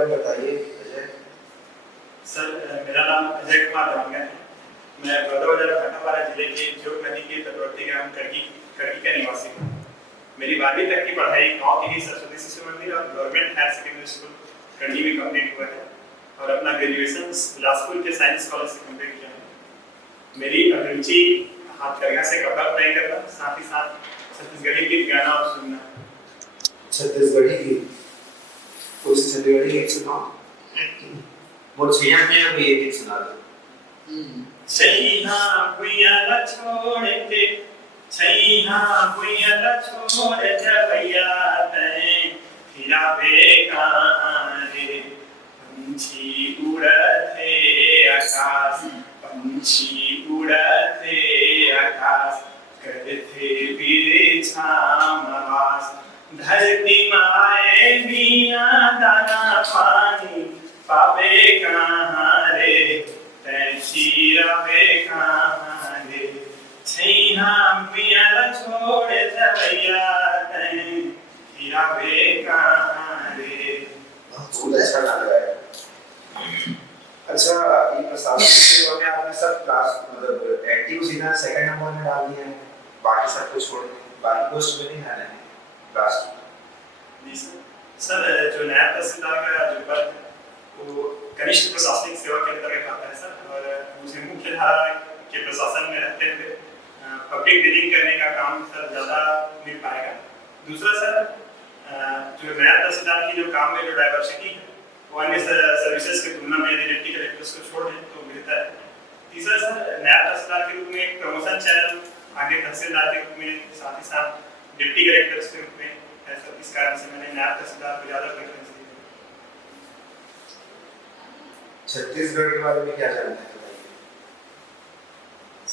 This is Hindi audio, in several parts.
बारे में बताइए अजय। सर मेरा नाम अजय कुमार रामगा है। मैं बड़ौदा भाटापारा जिले के जोग नदी के तटवर्ती ग्राम करगी का निवासी हूँ। मेरी 12वीं तक की पढ़ाई गांव के ही सरस्वती शिशु मंदिर और गवर्नमेंट हायर सेकेंडरी स्कूल करगी में कंप्लीट हुआ है और अपना ग्रेजुएशन बिलासपुर के साइंस कॉलेज से कंप्लीट किया है। मेरी अभिरुचि हाथकरघा से कपड़ा बुनाई करना, साथ ही साथ छत्तीसगढ़ी गीत गाना और सुनना। छत्तीसगढ़ी गीत, कोई छत्तीसगढ़ी गीत सुनाओ। वो छैया में भी एक गीत सुना दो। छैया भुइया ला छोड़ के, छैया भुइया ला छोड़ जबैया तैं फिरा बेकार रे। पंछी उड़ते आकाश, पंछी उड़ते आकाश, करते बिरछामवास। धरती माए बिना दाना पानी पावे कहाँ रे, तैं चीरवे कहाँ रे। छैया भुइया ला छोड़ जबैया तैं फिरावे कहाँ रे। बहुत अच्छा लग रहा है। अच्छा, ये प्रशासन सेवा में आपने सब क्लास मतलब एक्टिव सीधा सेकंड नंबर में डाल दिया है, बाकी सब कुछ छोड़ दिया, बाकी पोस्ट में नहीं आना है क्लास। जी सर, जो नया तहसीलदार का जो पद है वो कनिष्ठ प्रशासनिक सेवा के अंतर्गत आता है सर, और मुझे मुख्य धारा के प्रशासन में रहते हुए पब्लिक डीलिंग करने का काम सर ज़्यादा मिल पाएगा। दूसरा सर, जो नया तहसीलदार की जो काम में जो डाइवर्सिटी है वो अन्य सर्विसेज की तुलना में डिप्टी कलेक्टर्स को छोड़ दें तो मिलता है। तीसरा सर, नया तहसीलदार के रूप में एक प्रमोशन चैनल आगे तहसीलदार के रूप में, साथ ही साथ डिप्टी कलेक्टर्स के रूप में है सर। इस कारण से मैंने नया तहसीलदार को ज़्यादा प्रेफरेंस दी। छत्तीसगढ़ के बारे में क्या जानते हैं बताइए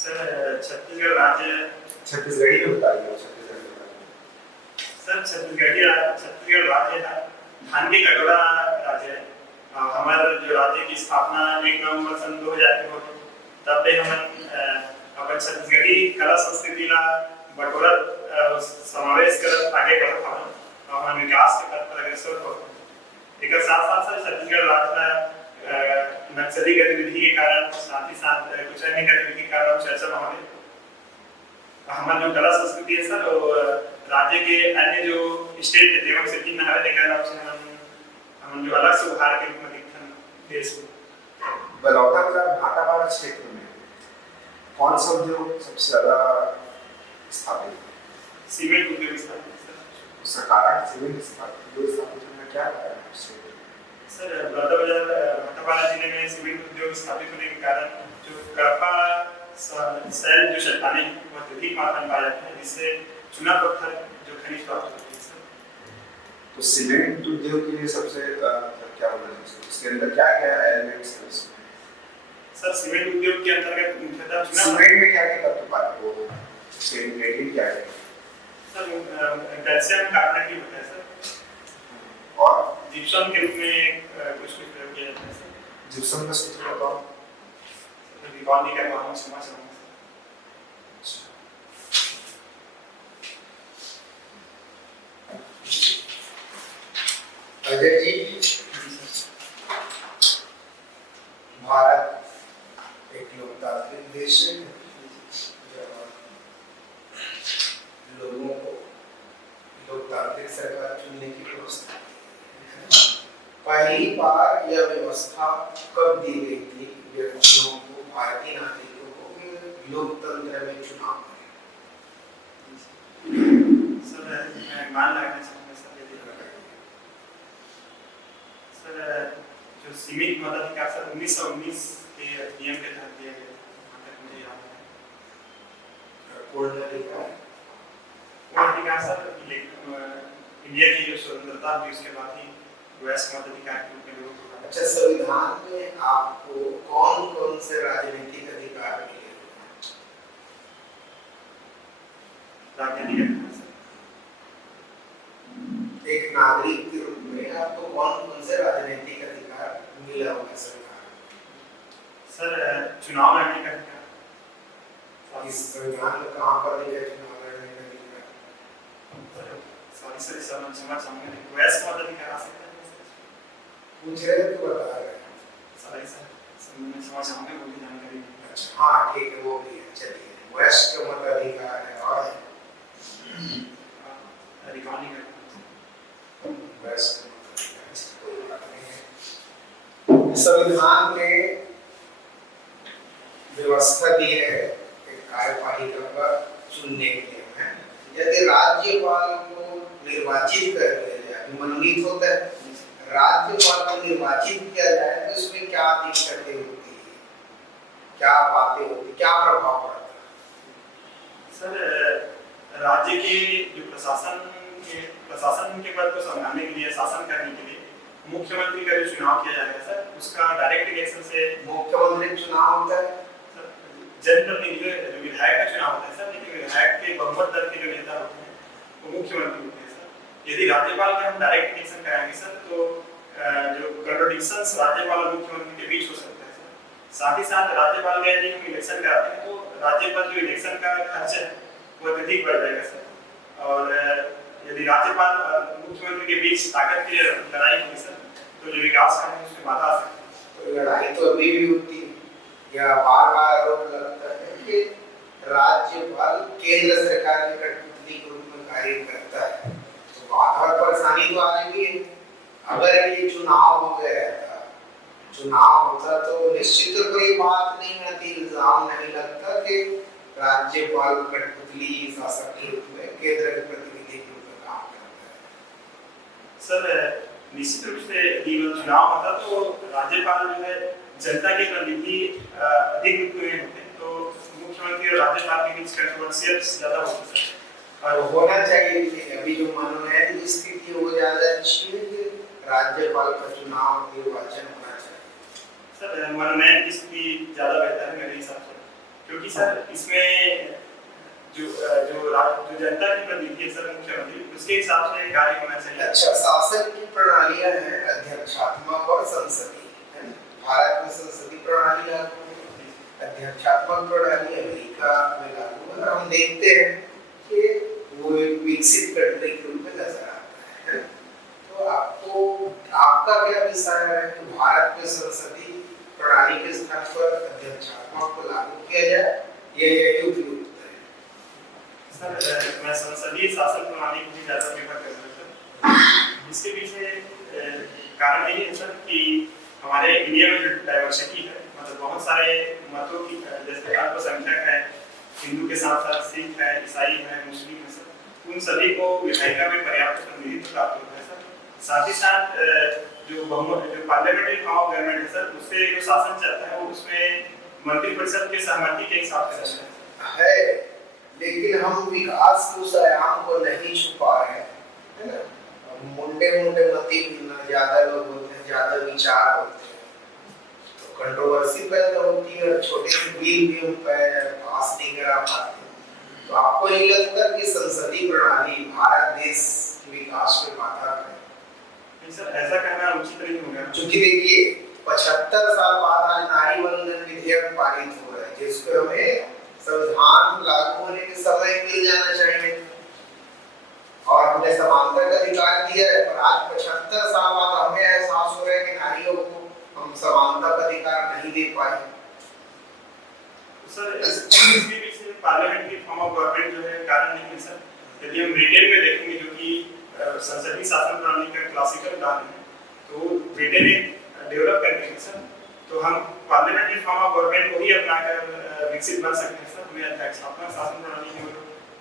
सर। छत्तीसगढ़ राज्य, छत्तीसगढ़ी में बताइए छत्तीसगढ़ के बारे में। सर छत्तीसगढ़ राज्य है धान के कटोरा राज्य है। हमारे जो राज्य की स्थापना 1 नवंबर सन 2000 को हुई, तब पे हम अपन छत्तीसगढ़ी कला संस्कृति ला बटोरा समावेश कर आगे बढ़त हवन और हम विकास के पथ पर अग्रसर हो। एक साथ साथ सर छत्तीसगढ़ राज्य नक्सली गतिविधि के कारण, साथ ही साथ कुछ अन्य गतिविधि के कारण चर्चा में हमें हमारा जो कला संस्कृति है सर वो राज्य के अन्य जो स्टेट के देवों से भिन्न है, लेकिन अब हम जो अलग से उभार के रूप में दिखते हैं देश में। बलौदा भाटापारा क्षेत्र में कौन सा उद्योग सबसे ज्यादा स्थापित है? सीमेंट उद्योग स्थापित है सर। उसका कारण सीमेंट उद्योग स्थापित होने का क्या कारण है सर? भाटापारा जिले में सीमेंट उद्योग स्थापित होने के कारण जो कड़पा सैल जो चट्टानें वो अत्यधिक मात्रा में पाए जाते हैं, जिससे चूना पत्थर जो खनिज प्राप्त होते हैं सर। तो सीमेंट उद्योग के लिए सबसे क्या बोलना है, इसके अंदर क्या क्या एलिमेंट्स हैं इसमें? सर सीमेंट उद्योग के अंतर्गत मुख्यतः चूना सीमेंट में क्या क्या तत्व पाते हो, उसके इंग्रेडिएंट क्या है? सर कैल्शियम कार्बोनेट भी होता है सर, और जिप्सम के रूप में कुछ प्रयोग किया जाता है सर। जिप्सम का सूत्र बताओ। रिकॉल नहीं कर पाऊंगा, क्षमा चाहूंगा। अजय जी, भारत एक लोकतांत्रिक देश है, लोगों को लोकतांत्रिक सरकार चुनने की व्यवस्था। पहली बार यह व्यवस्था कब दी गई थी व्यक्तियों को, भारतीय नागरिकों को लोकतंत्र में चुनाव करें? सर मैं मान लगाना चाहूँगा सर, जो सीमित मताधिकार सर 1919 के नियम के तहत दिया गया था, मुझे याद है। पूर्ण अधिकार सर इंडिया की जो स्वतंत्रता हुई उसके बाद ही वयस्क मताधिकार के रूप में लोगों को। अच्छा, संविधान में आपको कौन कौन से राजनीतिक अधिकार मिले? राजनीतिक अधिकार सर, एक नागरिक के रूप में आपको कौन कौन से राजनीतिक अधिकार मिला होगा सरकार? सर चुनाव लड़ने का अधिकार। इस संविधान में कहाँ पर लिखा है चुनाव लड़ने का अधिकार? सॉरी सर, क्षमा चाहूँगा, वयस्क मताधिकार आ सकता है। पूछ रहे थे तो बता रहे हैं। सर ऐसा मैं समझ चाहूँगा मुझे जानकारी। अच्छा हाँ ठीक है, वो भी है। चलिए, वयस्क मताधिकार है और रिकॉर्डिंग वयस्क मताधिकार, कोई बात नहीं है। संविधान ने व्यवस्था दी है कि कार्यपालिका का चुनने के लिए है। यदि राज्यपाल को निर्वाचित कर दिया जाए, मनोनीत होता है, राज्यपाल को निर्वाचित किया जाए तो इसमें क्या दिक्कतें होती है, क्या बातें होती, क्या प्रभाव पड़ता है? सर राज्य के जो प्रशासन के पद को संभालने के लिए, शासन करने के लिए मुख्यमंत्री का जो चुनाव किया जाएगा सर, उसका डायरेक्ट इलेक्शन से मुख्यमंत्री चुनाव होता है, जनप्रतिनिधि जो विधायक का चुनाव होता है सर, लेकिन विधायक के बहुमत दल के जो नेता होते हैं वो मुख्यमंत्री होते हैं सर। यदि राज्यपाल का हम डायरेक्ट इलेक्शन कराएंगे सर तो जो कॉन्ट्रडिक्शंस राज्यपाल और मुख्यमंत्री के बीच हो सकता है सर। साथ ही साथ राज्यपाल का यदि हम इलेक्शन कराते हैं तो राज्य पर जो इलेक्शन का खर्च है वो अत्यधिक बढ़ जाएगा सर। और यदि राज्यपाल मुख्यमंत्री के बीच ताकत की लड़ाई होगी सर तो जो विकास कार्य है उसमें बाधा आ सकती है। तो लड़ाई तो अभी भी होती है, या बार-बार आरोप लगता है कि राज्यपाल केंद्र सरकार की कठपुतली के रूप में कार्य करता है, तो बाधा और परेशानी तो आएगी। अगर ये चुनाव हो गया था, चुनाव होता तो निश्चित रूप से बात नहीं आती, इल्जाम नहीं लगता कि राज्यपाल कठपुतली शासक के रूप में केंद्र के प्रतिनिधि के रूप में काम करता है। सर निश्चित रूप से यदि चुनाव होता तो राज्यपाल जो है जनता के प्रतिनिधि अधिक रूप में होते हैं, तो मुख्यमंत्री और राज्यपाल के बीच कंट्रोवर्शियल ज्यादा होती है और होना चाहिए कि अभी जो मनोनयन की स्थिति वो ज्यादा अच्छी है कि राज्यपाल का चुनाव निर्वाचन होना चाहिए। सर मनोनयन की स्थिति ज्यादा बेहतर है मेरे हिसाब से, क्योंकि सर इसमें जो जनता की प्रतिनिधि है सर मुख्यमंत्री, उसके हिसाब से कार्य होना चाहिए। अच्छा, शासन की प्रणालियां हैं अध्यक्षात्मक और संसदीय, है ना? भारत में संसदीय प्रणाली लागू है, अध्यक्षात्मक प्रणाली अमेरिका में लागू है, और हम देखते हैं कि वो एक विकसित कंट्री के रूप में नजर आता है। तो आपका क्या विचार है कि भारत में संसदीय प्रणाली के स्थान पर अध्यक्षात्मक को लागू किया जाए, यही उपयुक्त है? सर मैं संसदीय शासन प्रणाली को भी ज्यादा प्रेफर करता हूं, जिसके पीछे कारण यही है सर कि हमारे इंडिया में जो डाइवर्सिटी है, मतलब बहुत सारे मतों की, जैसे अल्पसंख्यक है, हिंदू के साथ साथ सिख है, ईसाई है, मुस्लिम है सर, उन सभी को विधायिका में पर्याप्त प्रतिनिधित्व प्राप्त होता है सर। साथ ही साथ जो पार्लियामेंट्री फॉर्म ऑफ गवर्नमेंट है सर, उससे जो शासन चलता है वो उसमें मंत्रिपरिषद के सहमति के हिसाब से चलता है, लेकिन हम विकास के उस आयाम को नहीं छुपा रहे हैं, है ना? मुंडे मती ज्यादा लोग होते हैं, ज्यादा विचार होते हैं, तो कंट्रोवर्सी पैदा होती है और छोटे से बिल भी हम पास नहीं करा पाते। तो आपको नहीं लगता कि संसदीय प्रणाली भारत देश के विकास में बाधा है? नहीं सर, ऐसा कहना उचित नहीं होगा, क्योंकि देखिए 75 साल बाद आज नारी वंदन विधेयक पारित हो रहा है, जिसको हमें संविधान लागू होने के समय मिल जाना चाहिए, और हमने समानता का अधिकार दिया है, पर आज 75 साल बाद हमें एहसास हो रहा है कि नारियों को हम समानता का अधिकार नहीं दे पाए। सर इसके पीछे पार्लियामेंट्री फॉर्म ऑफ गवर्नमेंट जो है कारण नहीं है सर। यदि हम ब्रिटेन में देखेंगे, जो कि संसदीय शासन प्रणाली का क्लासिकल उदाहरण है, तो ब्रिटेन एक डेवलप कंट्री है सर, तो हम पार्लियामेंट्री फॉर्म ऑफ गवर्नमेंट को ही अपनाकर विकसित बन सकते हैं सर। हमें अध्यक्षात्मक शासन प्रणाली की ओर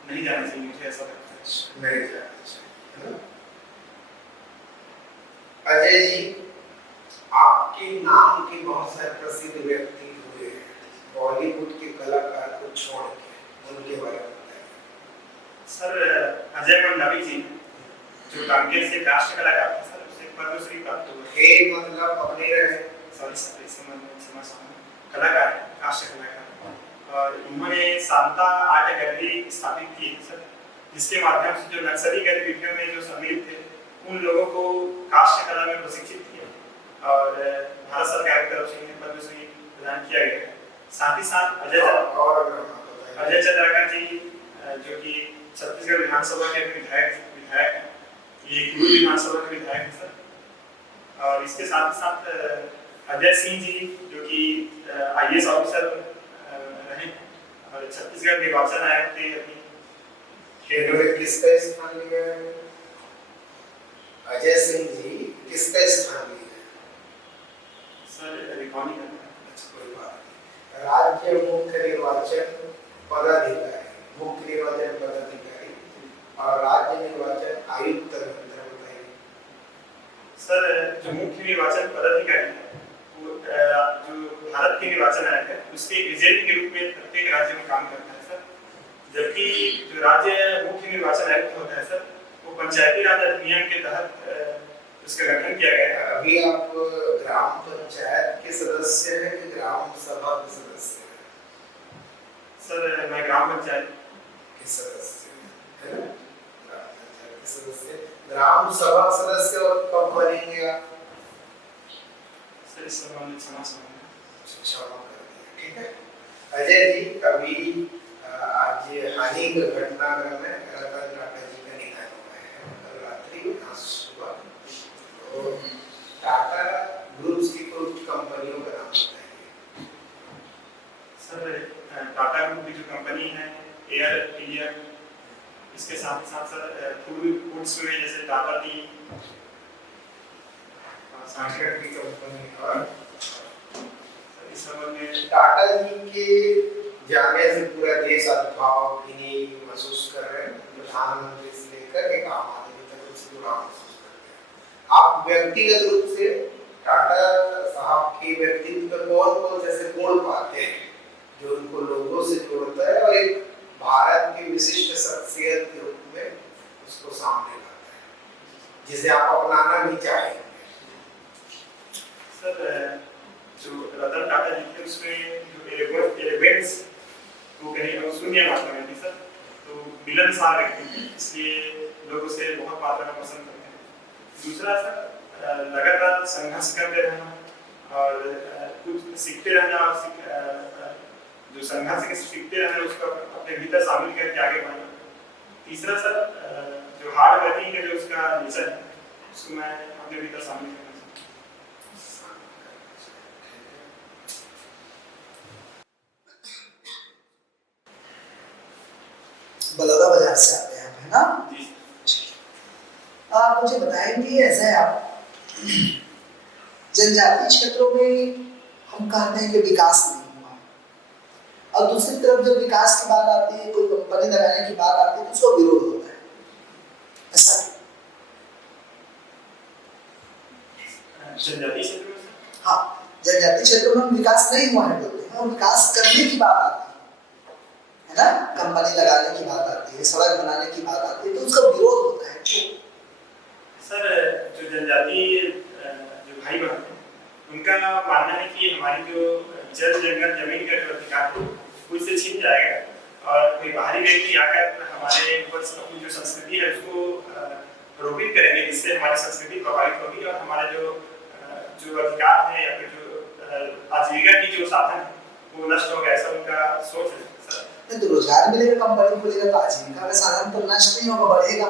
नहीं जाना चाहिए, मुझे ऐसा लगता है। नहीं जाना चाहिए। अजय जी, आपके नाम के बहुत सारे प्रसिद्ध व्यक्ति हुए हैं, बॉलीवुड के कलाकार को छोड़ के, उनके बारे में बताइए। सर अजय मंडावी जी जो कांकेर से काष्ठ कलाकार थे सर, उसे पद्मश्री प्राप्त हुआ। हे मतलब अपने रहे, सॉरी सर, इस समझ कलाकार, काष्ठ कलाकार, और इन्होंने शांता आर्ट गैलरी स्थापित की है सर, जिसके माध्यम से जो नक्सली गतिविधियों में जो शामिल थे उन लोगों को काष्ठ कला में प्रशिक्षित किया, और भारत सरकार की तरफ से इन्हें पद्मश्री प्रदान किया गया। साथ ही साथ अजय चंद्राकर जी जो कि छत्तीसगढ़ विधानसभा के विधायक हैं, ये पूर्व विधानसभा के विधायक हैं सर, और इसके साथ ही साथ अजय सिंह जी जो कि IAS ऑफिसर रहे और छत्तीसगढ़ निर्वाचन आयोग के अभी इन्होंने किसका स्थान लिया है? अजय सिंह जी किसका स्थान लिया है? सर रिकॉर्डिंग करना कोई बात नहीं। राज्य मुख्य निर्वाचन पदाधिकारी, मुख्य निर्वाचन पदाधिकारी और राज्य निर्वाचन आयुक्त का अंतर बताइए। सर जो मुख्य निर्वाचन पदाधिकारी है वो जो भारत के निर्वाचन आयोग है उसके एजेंट के रूप में प्रत्येक राज्य में काम करता है सर, जबकि जो राज्य मुख्य निर्वाचन आयुक्त होता है सर वो पंचायती राज अधिनियम के तहत उसका गठन किया गया है। अभी आप ग्राम पंचायत के सदस्य हैं कि ग्राम सभा के सदस्य हैं? सर मैं ग्राम पंचायत के सदस्य है ना? ग्राम पंचायत के सदस्य, ग्राम सभा सदस्य और कब बनेंगे आप? सर इस संबंधित समाज क्षमा कर दिया, ठीक है। अजय जी अभी आज हानि का घटनाक्रम में रतन टाटा जी का निधन हुआ है कल रात्रि आज सुबह। तो टाटा ग्रुप्स की कुछ कंपनियों का नाम बताइए। सर टाटा ग्रुप की जो कंपनी है एयर इंडिया, इसके साथ साथ सर फूड्स में जैसे टाटा टी, सांकर की कंपनी और इस संबंध में टाटा जी के जाने से पूरा देश भावभीनी महसूस कर रहे हैं। प्रधानमंत्री से लेकर एक आम आदमी तक उससे जुड़ाव महसूस करते हैं। आप व्यक्तिगत रूप से टाटा साहब के व्यक्तित्व में कौन-कौन से ऐसे गुण पाते हैं जो उनको लोगों से जोड़ता है और एक भारत की विशिष्ट शख्सियत के रूप में उसको सामने लाता है जिसे आप अपनाना भी चाहेंगे? सर जो रतन टाटा जी थे उसमें जो एलिमेंट्स वो कहीं शून्य मात्रा में थी सर, तो मिलनसार व्यक्ति थे, इसलिए लोग उसे बहुत मात्रा में पसंद करते हैं। दूसरा सर लगातार संघर्ष करते रहना और कुछ सीखते रहना और जो संघर्ष के सीखते रहना उसको अपने भीतर शामिल करके आगे बढ़ना। तीसरा सर जो हार्ड वर्किंग का जो उसका नेचर है उसको मैं अपने भीतर शामिल करना। बलौदा बाजार से आते हैं आप, है ना? जी आप मुझे बताएंगे ऐसे आप जनजातीय क्षेत्रों में हम कहते हैं कि विकास नहीं हुआ और दूसरी तरफ जब विकास की बात आती है, कोई कंपनी लगाने की बात आती है तो उसका विरोध होता है, ऐसा जनजातीय क्षेत्र में? हाँ, जनजातीय क्षेत्रों में विकास नहीं हुआ है बोलते हैं और विकास करने की बात आती है ना, कंपनी लगाने की बात आती है, सड़क बनाने की बात आती है तो उसका विरोध होता है। क्यों? सर जो जनजातीय जो भाई बहन हैं उनका मानना है कि हमारी जो जल जंगल जमीन का जो अधिकार है वो इससे छिन जाएगा और कोई बाहरी व्यक्ति आकर हमारे ऊपर अपनी जो संस्कृति है उसको रोपित करेंगे, जिससे हमारी संस्कृति प्रभावित होगी और हमारा जो अधिकार है या फिर जो आजीविका की जो साधन है वो नष्ट होगा, ऐसा उनका सोच है सर। नहीं तो रोजगार मिलेगा, कंपनी खुलेगा तो आजीविका का साधन तो नष्ट नहीं होगा, बढ़ेगा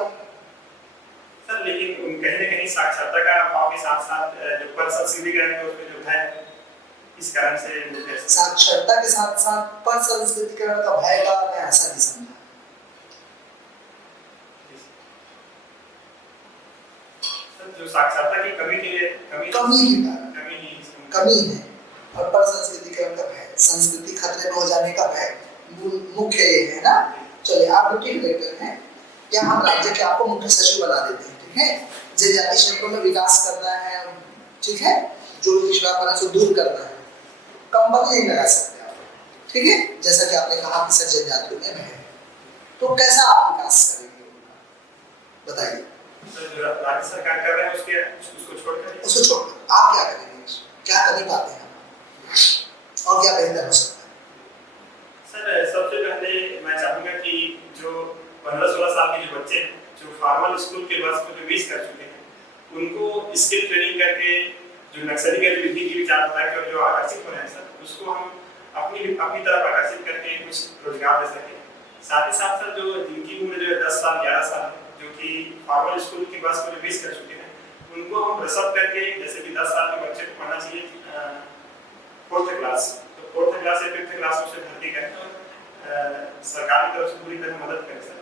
सर। लेकिन कहीं न कहीं साक्षरता का अभाव के साथ साथ जो पर संस्कृतिकरण है उसमें जो है इस कारण से साक्षरता के साथ साथ पर संस्कृतिकरण का भय का मैं ऐसा नहीं समझा। जो साक्षरता की कमी के कमी है और पर संस्कृतिकरण का भय, संस्कृति खतरे में हो जाने का भय मुख्य ये है ना। चलिए आप डिप्टी कलेक्टर हैं या हम राज्य के आपको मुख्य सचिव बना देते हैं, ठीक है? जनजातीय क्षेत्रों में विकास करना है, ठीक है, जो पिछड़ापन से दूर करना है, कंपनी नहीं लगा सकते आप, ठीक है? जैसा कि आपने कहा कि सर जनजातियों में है, तो कैसा आप विकास करेंगे बताइए? राज्य सरकार कर रहे हैं उसको छोड़कर आप क्या करेंगे? क्या कर नहीं पाते हैं और क्या बेहतर हो सकता है? सर सबसे पहले मैं चाहूंगा कि जो 15-16 साल के जो बच्चे हैं जो फॉर्मल स्कूल के वर्ष को जो मिस कर चुके हैं उनको स्किल ट्रेनिंग करके जो नक्सली गतिविधि की विचारधारा के जो आकर्षित हो रहे हैं सर उसको हम अपनी तरफ आकर्षित करके कुछ रोजगार दे सकें। साथ ही साथ सर जो जिनकी उम्र जो 10 साल 11 साल है जो कि फॉर्मल स्कूल के वर्ष को जो मिस कर चुके हैं उनको हम प्रसव करके जैसे कि 10 साल के बच्चे को पढ़ना चाहिए 4th क्लास, तो 4th क्लास या 5th क्लास में उसे भर्ती करें तो सरकार की तरफ से पूरी तरह मदद करें सर।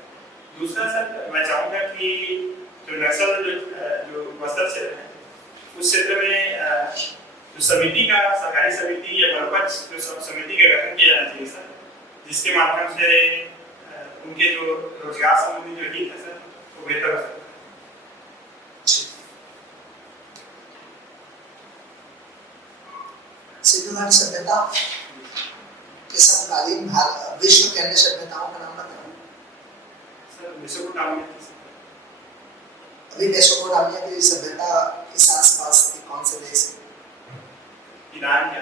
दूसरा सर मैं चाहूँगा कि जो नक्सल जो बस्तर क्षेत्र है उस क्षेत्र में जो समिति का सहकारी समिति या बनपच जो समिति का गठन किया जाना चाहिए सर, जिसके माध्यम से उनके जो रोजगार संबंधी जो हित है सर वो बेहतर हो सकता है। सिंधु घाटी सभ्यता के समकालीन विश्व के अन्य सभ्यताओं का नाम बताओ सर मेसोपोटामिया अभी मेसोपोटामिया की सभ्यता इस आसपास के कौन से देश है? ईरान के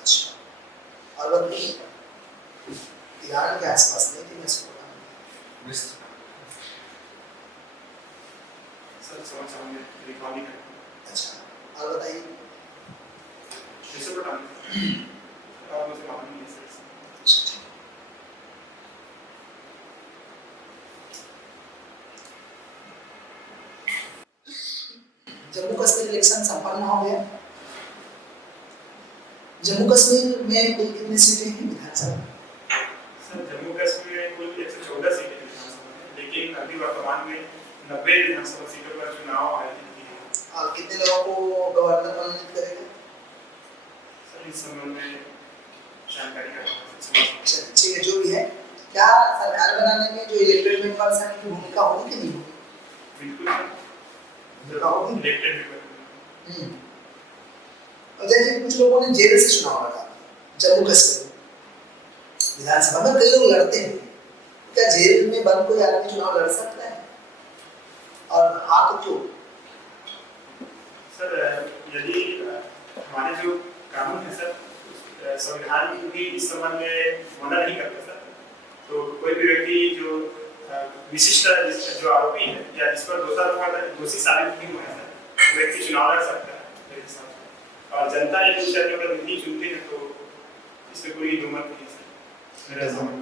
अच्छा और बताइए ईरान के आसपास नहीं थी मेसोपोटामिया सर समझ रिकॉर्डिंग है। अच्छा और बताइए मेसोपोटामिया और मुझे मालूम नहीं है सर। जम्मू कश्मीर इलेक्शन संपन्न हो गया। जम्मू कश्मीर में कुल कितनी सीटें हैं विधानसभा? सर जम्मू कश्मीर में कुल 114 सीटें विधानसभा में, लेकिन अभी वर्तमान में 90 विधानसभा सीटों पर चुनाव आयोजित किए हैं। और कितने लोगों को गवर्नर मनोनीत करेगा? सर इस संबंध में जानकारी का ठीक है जो भी है, क्या सरकार बनाने में जो इलेक्टेड मेंबर्स हैं उनकी भूमिका होगी कि नहीं होगी? बिल्कुल इलेक्टेड मेंबर। और जैसे कुछ लोगों ने जेल से चुनाव लड़ा जम्मू कश्मीर विधानसभा में, कई लोग लड़ते हैं, क्या जेल में बंद कोई आदमी चुनाव लड़ सकता है? और हाँ तो क्यों? सर यदि हमारे जो कानून है सर संविधान भी इस संबंध में मना नहीं करता सर, तो कोई भी व्यक्ति जो विशिष्ट जो आरोपी है या जिस पर दोषी साबित नहीं हुआ है सर, वो व्यक्ति चुनाव लड़ सकता है मेरे हिसाब। और जनता यदि उसे अपने प्रतिनिधि चुनती है तो इसमें कोई दो मत नहीं सर मेरा समझ।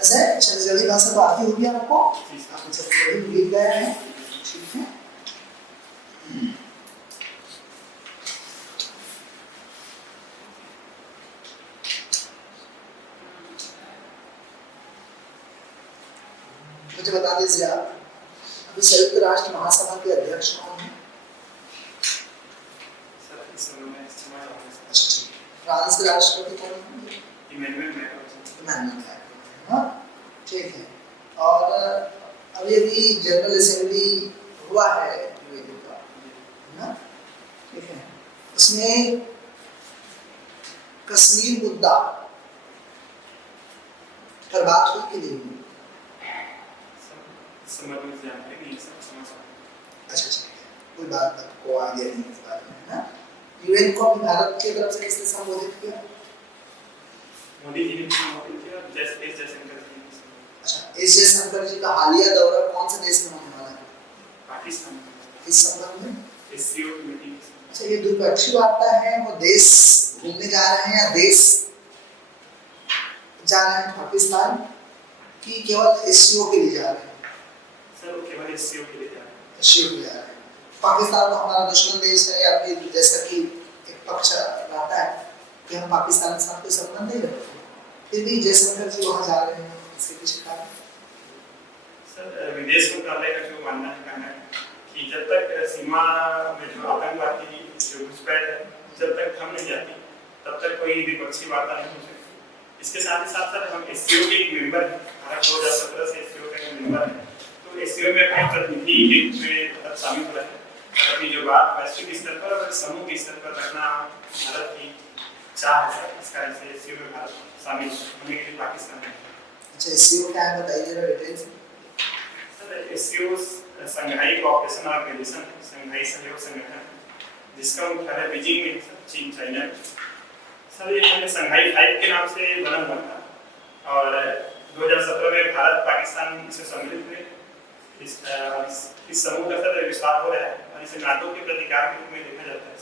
ऐसा है जल्दी भाषा तो आती होगी आपको, आपको सब जल्दी मिल गया है, ठीक है। मुझे बता दीजिए आप अभी संयुक्त राष्ट्र महासभा के अध्यक्ष कौन है? फ्रांस के राष्ट्रपति कौन है? Emmanuel Macron. हाँ ठीक है। और अभी जनरल असेंबली हुआ है यूएई का, है ना? ठीक है। उसमें कश्मीर मुद्दा पर बात हुई कि नहीं हुई? अच्छा ठीक है, कोई बात आपको आइडिया नहीं इस बारे में, है ना? यूएन को भी भारत की तरफ से किसने संबोधित किया? मोदी जी ने संबोधित किया, एस जयशंकर जी ने। अच्छा, एस जयशंकर जी का हालिया दौरा कौन से देश में होने वाला है? पाकिस्तान। इस संबंध में एससीओ की मीटिंग। अच्छा, ये द्विपक्षीय वार्ता है, वो देश घूमने जा रहे हैं या देश जा रहे हैं पाकिस्तान की केवल एससीओ के लिए जा रहे हैं? सर वो केवल एससीओ के लिए जा रहे हैं। एससीओ के लिए जा रहे हैं। पाकिस्तान तो हमारा दुश्मन देश है, या फिर जैसा कि एक पक्ष रहता है कि हम पाकिस्तान के साथ कोई संबंध नहीं रखते, फिर भी जयशंकर जी वहाँ जा रहे हैं, इसके पीछे कारण? सर विदेश मंत्रालय का जो मानना है, कहना है कि जब तक सीमा में जो आतंकवादी जो घुसपैठ है जब तक थम नहीं जाती तब तक कोई द्विपक्षीय वार्ता नहीं हो सकती। इसके साथ ही साथ सर हम एससीओ के एक मेंबर हैं, भारत 2017 से एससीओ का एक मेंबर है, तो एससीओ में अपने प्रतिनिधि के रूप में शामिल हुआ है। अपनी जो बात वैश्विक स्तर पर और समूह के स्तर पर रखना भारत की चाह है, इस कारण से एससीओ में भारत शामिल होने के लिए पाकिस्तान है। अच्छा, एससीओ क्या है बताइए जरा डिटेल से। सर एससीओ संघाई कोऑपरेशन ऑर्गेनाइजेशन है, संघाई सहयोग संगठन, जिसका मुख्यालय बीजिंग में है, चीन चाइना में। सर ये पहले संघाई 5 के नाम से बना हुआ था और 2017 में भारत पाकिस्तान से सम्मिलित हुए। इस समूह का सर विस्तार हो रहा है और इसे नाटो के प्रतिकार के रूप में देखा जाता है।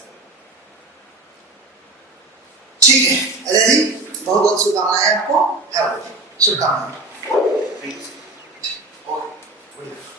ठीक है अजय जी, बहुत बहुत शुभकामनाएं आपको, शुभकामनाएं। Thank you. ओके। कोई